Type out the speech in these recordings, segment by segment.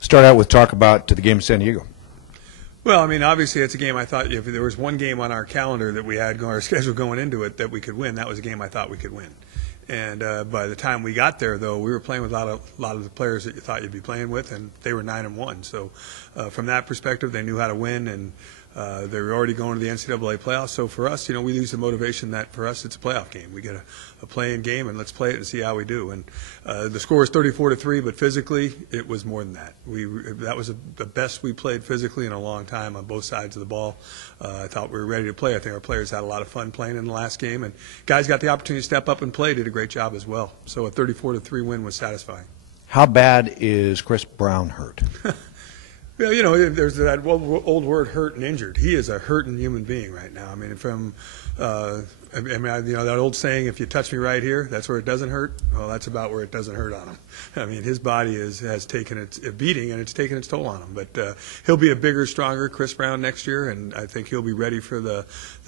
Start out with talk about to the game in San Diego. Well, I mean, obviously it's a game I thought if there was one game on our calendar that we had our schedule going into it that we could win, that was a game I thought we could win. And by the time we got there, though, we were playing with a lot of the players that you thought you'd be playing with, and they were 9-1. So from that perspective, they knew how to win, and they were already going to the NCAA playoffs. So for us, we lose the motivation that for us it's a playoff game. We get a play-in game, and let's play it and see how we do. And the score is 34-3, but physically it was more than that. That was the best we played physically in a long time on both sides of the ball. I thought we were ready to play. I think our players had a lot of fun playing in the last game, and guys got the opportunity to step up and play, did a great job as well. So a 34-3 win was satisfying. How bad is Chris Brown hurt? Well, there's that old word, hurt and injured. He is a hurting human being right now. I mean, that old saying, if you touch me right here, that's where it doesn't hurt. Well, that's about where it doesn't hurt on him. I mean, his body has taken a beating, and it's taken its toll on him. But he'll be a bigger, stronger Chris Brown next year, and I think he'll be ready for the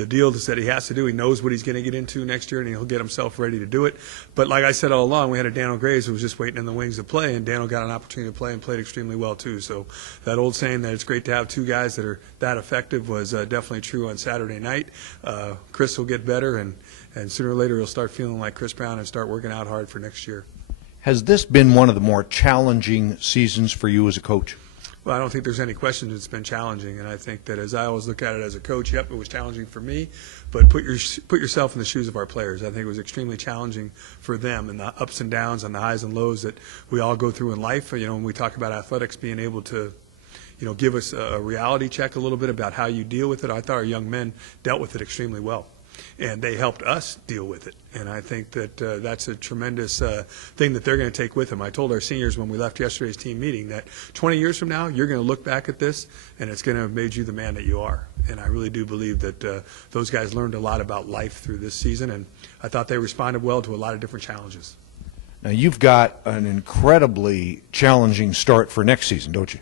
deal that he has to do. He knows what he's going to get into next year, and he'll get himself ready to do it. But like I said all along, we had a Daniel Graves who was just waiting in the wings to play, and Daniel got an opportunity to play and played extremely well too. So that old saying that it's great to have two guys that are that effective was definitely true on Saturday night. Chris will get better, and sooner or later he'll start feeling like Chris Brown and start working out hard for next year. Has this been one of the more challenging seasons for you as a coach? Well, I don't think there's any question it's been challenging, and I think that as I always look at it as a coach, yep, it was challenging for me, but put yourself in the shoes of our players. I think it was extremely challenging for them, and the ups and downs and the highs and lows that we all go through in life. When we talk about athletics being able to give us a reality check a little bit about how you deal with it, I thought our young men dealt with it extremely well. And they helped us deal with it. And I think that that's a tremendous thing that they're going to take with them. I told our seniors when we left yesterday's team meeting that 20 years from now, you're going to look back at this, and it's going to have made you the man that you are. And I really do believe that those guys learned a lot about life through this season, and I thought they responded well to a lot of different challenges. Now, you've got an incredibly challenging start for next season, don't you?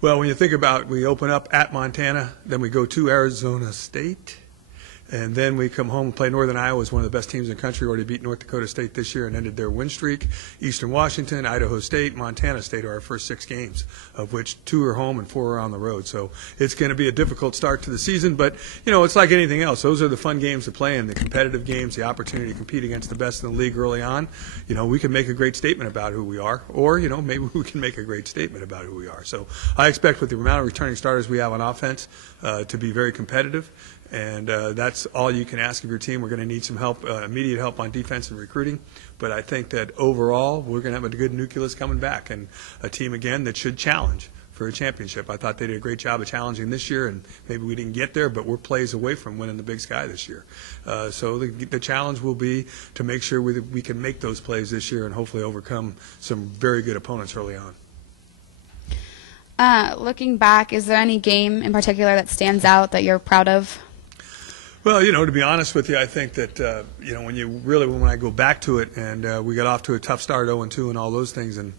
Well, when you think about we open up at Montana, then we go to Arizona State, and then we come home and play Northern Iowa, is one of the best teams in the country. Already beat North Dakota State this year and ended their win streak. Eastern Washington, Idaho State, Montana State are our first 6 games, of which 2 are home and 4 are on the road. So it's going to be a difficult start to the season, but it's like anything else. Those are the fun games to play in, the competitive games, the opportunity to compete against the best in the league early on. We can make a great statement about who we are, or maybe we can make a great statement about who we are. So I expect with the amount of returning starters we have on offense to be very competitive. And that's all you can ask of your team. We're going to need some help, immediate help on defense and recruiting. But I think that overall we're going to have a good nucleus coming back, and a team, again, that should challenge for a championship. I thought they did a great job of challenging this year, and maybe we didn't get there, but we're plays away from winning the Big Sky this year. So the challenge will be to make sure we can make those plays this year and hopefully overcome some very good opponents early on. Looking back, is there any game in particular that stands out that you're proud of? Well, to be honest with you, I think that, when I go back to it, and we got off to a tough start, 0-2 and all those things, and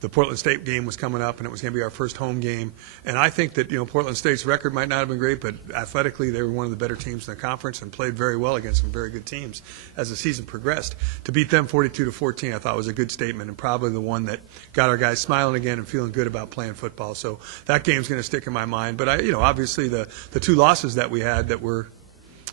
the Portland State game was coming up, and it was going to be our first home game. And I think that, Portland State's record might not have been great, but athletically they were one of the better teams in the conference and played very well against some very good teams as the season progressed. To beat them 42-14, I thought was a good statement, and probably the one that got our guys smiling again and feeling good about playing football. So that game's going to stick in my mind. But obviously the 2 losses that we had that were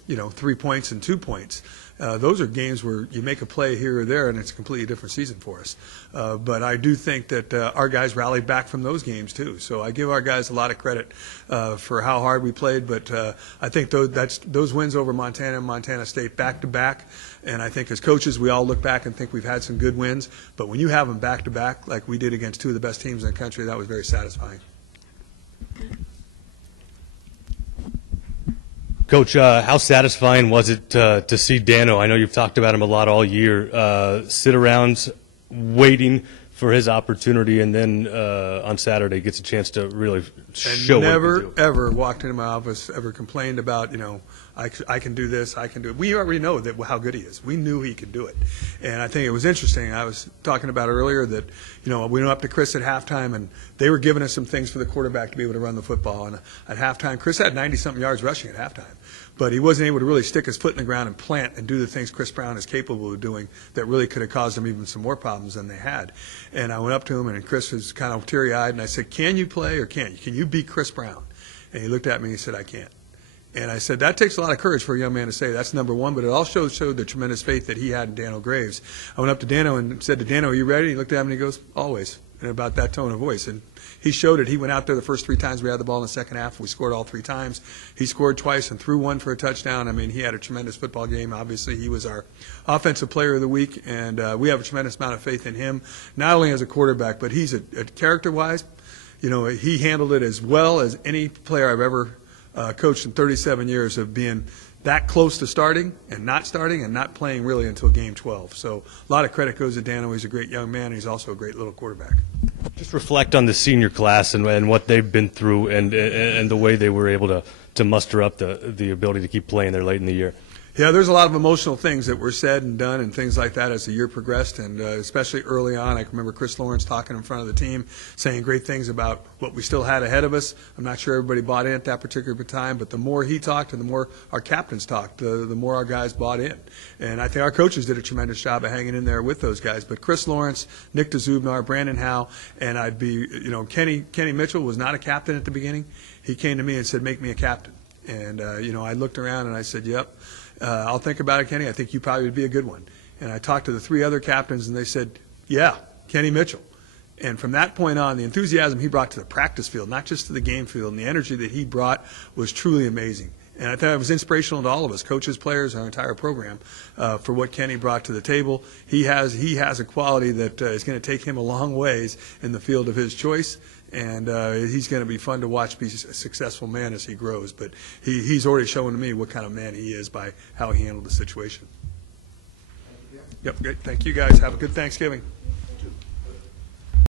3 points and 2 points. Those are games where you make a play here or there, and it's a completely different season for us. But I do think that our guys rallied back from those games too. So I give our guys a lot of credit for how hard we played. But I think those wins over Montana and Montana State back to back. And I think as coaches, we all look back and think we've had some good wins. But when you have them back to back, like we did against 2 of the best teams in the country, that was very satisfying. Coach, how satisfying was it to see Dano? I know you've talked about him a lot all year. Sit around waiting for his opportunity, and then on Saturday gets a chance to really show. And never, ever walked into my office, ever complained about, I can do this, I can do it. We already know that how good he is. We knew he could do it. And I think it was interesting. I was talking about earlier that, we went up to Chris at halftime, and they were giving us some things for the quarterback to be able to run the football. And at halftime, Chris had 90-something yards rushing at halftime. But he wasn't able to really stick his foot in the ground and plant and do the things Chris Brown is capable of doing that really could have caused them even some more problems than they had. And I went up to him, and Chris was kind of teary-eyed, and I said, can you play or can't you? Can you beat Chris Brown? And he looked at me and he said, I can't. And I said, that takes a lot of courage for a young man to say. That's number one, but it also showed the tremendous faith that he had in Dano Graves. I went up to Dano and said to Dano, are you ready? He looked at me and he goes, always, and about that tone of voice. And he showed it. He went out there the first 3 times we had the ball in the second half. We scored all 3 times. He scored twice and threw one for a touchdown. I mean, he had a tremendous football game. Obviously, he was our offensive player of the week, and we have a tremendous amount of faith in him, not only as a quarterback, but he's a character-wise. He handled it as well as any player I've ever coached in 37 years of being that close to starting and not playing really until game 12. So a lot of credit goes to Dano. He's a great young man. He's also a great little quarterback. Just reflect on the senior class and what they've been through and the way they were able to muster up the ability to keep playing there late in the year. Yeah, there's a lot of emotional things that were said and done and things like that as the year progressed, and especially early on. I can remember Chris Lawrence talking in front of the team, saying great things about what we still had ahead of us. I'm not sure everybody bought in at that particular time, but the more he talked and the more our captains talked, the more our guys bought in. And I think our coaches did a tremendous job of hanging in there with those guys. But Chris Lawrence, Nick DeZubnar, Brandon Howe, and Kenny Mitchell was not a captain at the beginning. He came to me and said, make me a captain. And, I looked around and I said, yep. I'll think about it, Kenny. I think you probably would be a good one. And I talked to the 3 other captains, and they said, yeah, Kenny Mitchell. And from that point on, the enthusiasm he brought to the practice field, not just to the game field, and the energy that he brought was truly amazing. And I thought it was inspirational to all of us, coaches, players, our entire program, for what Kenny brought to the table. He has a quality that is going to take him a long ways in the field of his choice. And he's going to be fun to watch be a successful man as he grows. But he's already shown to me what kind of man he is by how he handled the situation. Yep, good. Thank you, guys. Have a good Thanksgiving.